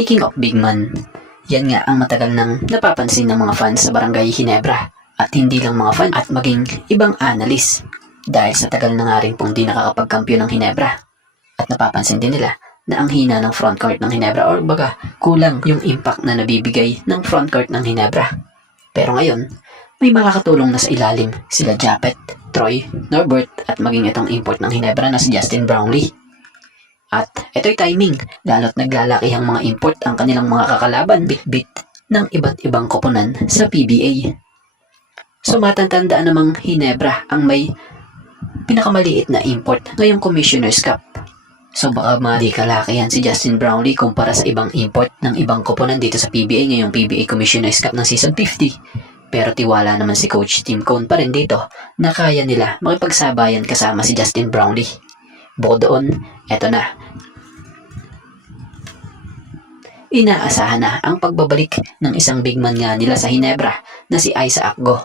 Speaking of big man, yan nga ang matagal nang napapansin ng mga fans sa Barangay Ginebra at hindi lang mga fan at maging ibang analyst dahil sa tagal na nga rin pong di nakakapagkampiyon ng Ginebra at napapansin din nila na ang hina ng frontcourt ng Ginebra or baga kulang yung impact na nabibigay ng frontcourt ng Ginebra. Pero ngayon, may makakatulong na sa ilalim sila Japet, Troy, Norbert at maging itong import ng Ginebra na si Justin Brownlee. At ito'y timing, lalo't naglalaki ang mga import ang kanilang mga kakalaban bit-bit ng iba't ibang koponan sa PBA. So matatandaan namang Ginebra ang may pinakamaliit na import ngayong Commissioner's Cup. So baka di kalakihan si Justin Brownlee kumpara sa ibang import ng ibang koponan dito sa PBA ngayong PBA Commissioner's Cup ng Season 50. Pero tiwala naman si Coach Tim Cone pa rin dito na kaya nila makipagsabayan kasama si Justin Brownlee. Bukod doon, eto na. Inaasahan na ang pagbabalik ng isang big man nga nila sa Ginebra na si Isaac Go.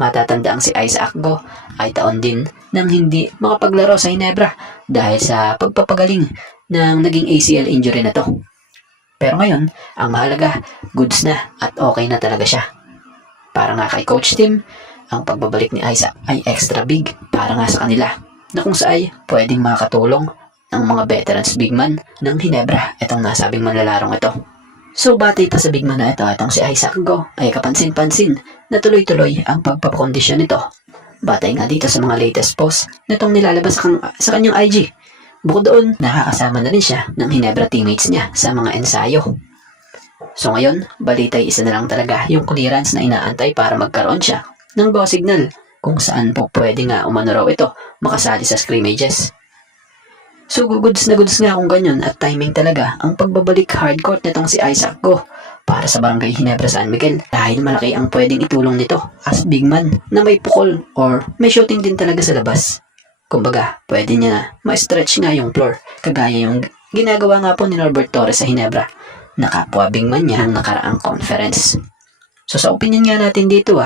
Matatanda ang si Isaac Go ay taon din nang hindi makapaglaro sa Ginebra dahil sa pagpapagaling ng naging ACL injury na to. Pero ngayon, ang mahalaga, goods na at okay na talaga siya. Para nga kay Coach Tim, ang pagbabalik ni Isaac ay extra big para nga sa kanila na kung saan pwedeng makatulong ang mga veterans big man ng Ginebra itong nasabing manlalarong ito. So batay pa sa big man na ito, itong si Isaac Go ay kapansin-pansin na tuloy-tuloy ang pagpapakondisyon nito. Batay nga dito sa mga latest post na itong nilalabas sa kanyang IG. Bukod doon, nakakasama na rin siya ng Ginebra teammates niya sa mga ensayo. So ngayon, balitay isa na lang talaga yung clearance na inaantay para magkaroon siya ng go signal kung saan po pwede nga umano raw ito makasali sa scrimmages. So goods na goods nga kung ganyan at timing talaga ang pagbabalik hardcourt nitong si Isaac Go para sa Barangay Ginebra San Miguel dahil malaki ang pwedeng itulong nito as big man na may pukol or may shooting din talaga sa labas. Kumbaga, pwede niya na ma-stretch nga yung floor kagaya yung ginagawa nga po ni Norbert Torres sa Ginebra na kapwa big man niya ang nakaraang conference. So sa opinion nga natin dito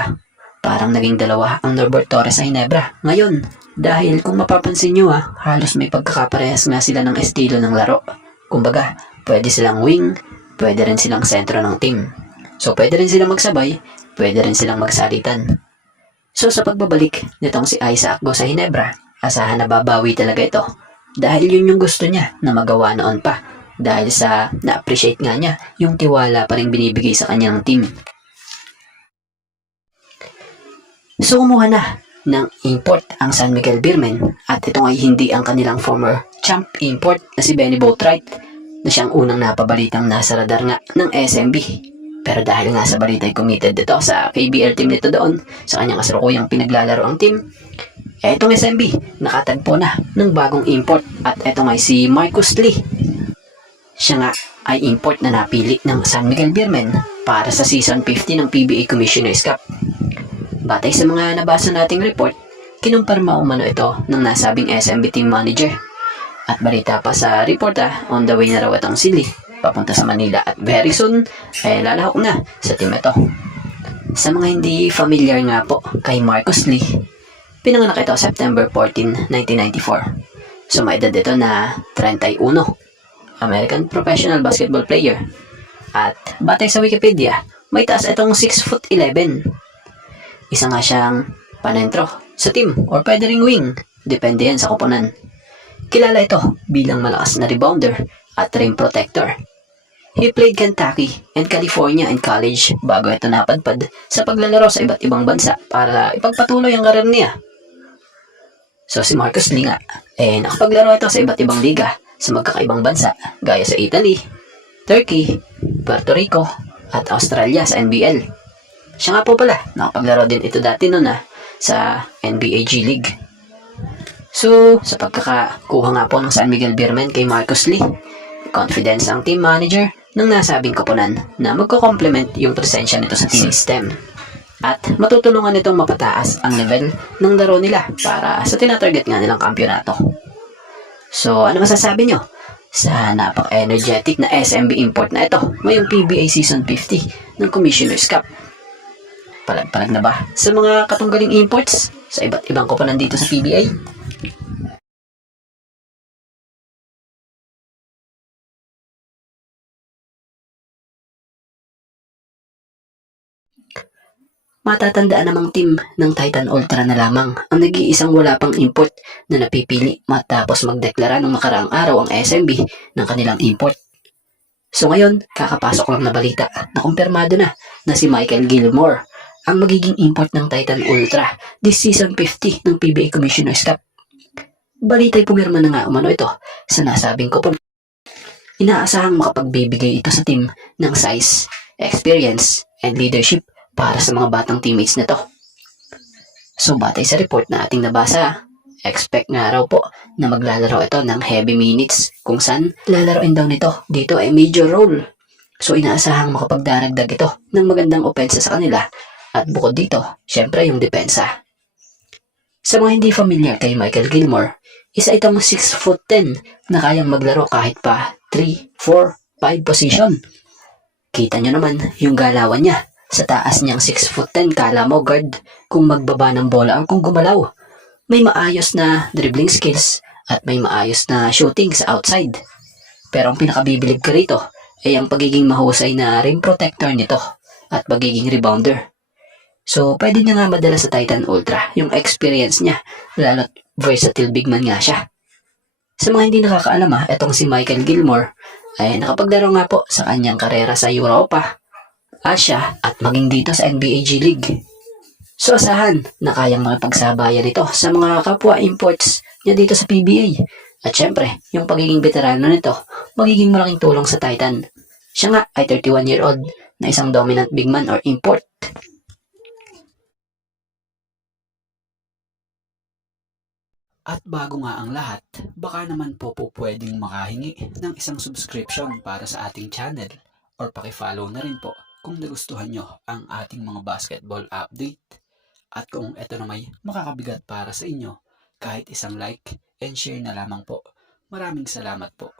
parang naging dalawa ang Norbert Torres sa Ginebra ngayon dahil kung mapapansin nyo halos may pagkakaparehas nga sila ng estilo ng laro. Kumbaga, pwede silang wing, pwede rin silang sentro ng team. So pwede rin silang magsabay, pwede rin silang magsalitan. So sa pagbabalik nitong si Isaac Go sa Ginebra, asahan na babawi talaga ito dahil yun yung gusto niya na magawa noon pa dahil sa na-appreciate nga niya yung tiwala pa rin binibigay sa kanyang team. So kumuha na ng import ang San Miguel Beermen at ito ay hindi ang kanilang former champ import na si Benny Boatwright na siyang unang napabalitang nasa radar nga ng SMB. Pero dahil nga sa balita'y committed dito sa KBL team nito doon sa kanyang kasalukuyang pinaglalaro ang team, etong SMB nakatagpo na ng bagong import at etong ay si Marcus Lee. Siya nga ay import na napili ng San Miguel Beermen para sa Season 50 ng PBA Commissioner's Cup. Batay sa mga nabasa nating report, kinumpirma umano ito ng nasabing SMB team manager. At balita pa sa report on the way na raw itong si Lee papunta sa Manila at very soon lalahok na sa team ito. Sa mga hindi familiar nga po kay Marcus Lee, pinanganak ito September 14, 1994. So may edad ito na 31, American professional basketball player. At batay sa Wikipedia, may taas itong 6'11". Isa nga siyang panentro sa team or pwede ring wing, depende yan sa koponan. Kilala ito bilang malakas na rebounder at rim protector. He played Kentucky and California in college bago ito napadpad sa paglalaro sa iba't ibang bansa para ipagpatuloy ang karir niya. So si Marcus Lee nga, nakapaglaro ito sa iba't ibang liga sa magkakaibang bansa gaya sa Italy, Turkey, Puerto Rico at Australia sa NBL. Siya nga po pala, nakapaglaro din ito dati noon sa NBA G League. So, sa pagkakakuha nga po ng San Miguel Beermen kay Marcus Lee, confidence ang team manager ng nasabing koponan na magko-complement yung presensya nito sa team system. At matutulungan nitong mapataas ang level ng laro nila para sa tinatarget nga nilang kampyonato. So, ano masasabi nyo sa napaka-energetic na SMB import na ito ngayong PBA Season 50 ng Commissioner's Cup? Palag na ba sa mga katunggaling imports sa iba't ibang koponan dito sa PBA? Matatandaan namang team ng Titan Ultra na lamang ang nag-iisang wala pang import na napipili matapos magdeklara nung nakaraang araw ang SMB ng kanilang import. So ngayon, kakapasok lang na balita na kumpirmado na si Michael Gilmore ang magiging import ng Titan Ultra this season 50 ng PBA Commissioner's Cup. Balita'y pumirma na nga umano ito sa nasabing kupon. Inaasahang makapagbibigay ito sa team ng size, experience, and leadership para sa mga batang teammates na to. So batay sa report na ating nabasa, expect nga raw po na maglalaro ito ng heavy minutes kung saan lalaroin daw nito dito ay major role. So inaasahang makapagdaragdag ito ng magandang opensa sa kanila at bukod dito, syempre yung depensa. Sa mga hindi familiar kay Michael Gilmore, isa itong 6'10" na kayang maglaro kahit pa 3, 4, 5 position. Kita nyo naman yung galawan niya. Sa taas niyang 6'10", kala mo guard kung magbaba ng bola ang kung gumalaw. May maayos na dribbling skills at may maayos na shooting sa outside. Pero ang pinakabibilib ko rito ay ang pagiging mahusay na rim protector nito at pagiging rebounder. So, pwede niya nga madala sa Titan Ultra yung experience niya, lalo't versatile big man nga siya. Sa mga hindi nakakaalam etong si Michael Gilmore ay nakapaglaro nga po sa kanyang karera sa Europa, Asia at maging dito sa NBA G League. So asahan na kayang makipagsabayan ito sa mga kapwa imports niya dito sa PBA. At syempre, yung pagiging veterano nito, magiging malaking tulong sa Titan. Siya nga ay 31-year-old na isang dominant big man or import. At bago nga ang lahat, baka naman po pwedeng makahingi ng isang subscription para sa ating channel or pakifollow na rin po kung nagustuhan nyo ang ating mga basketball update. At kung ito na may makakabigat para sa inyo, kahit isang like and share na lamang po. Maraming salamat po.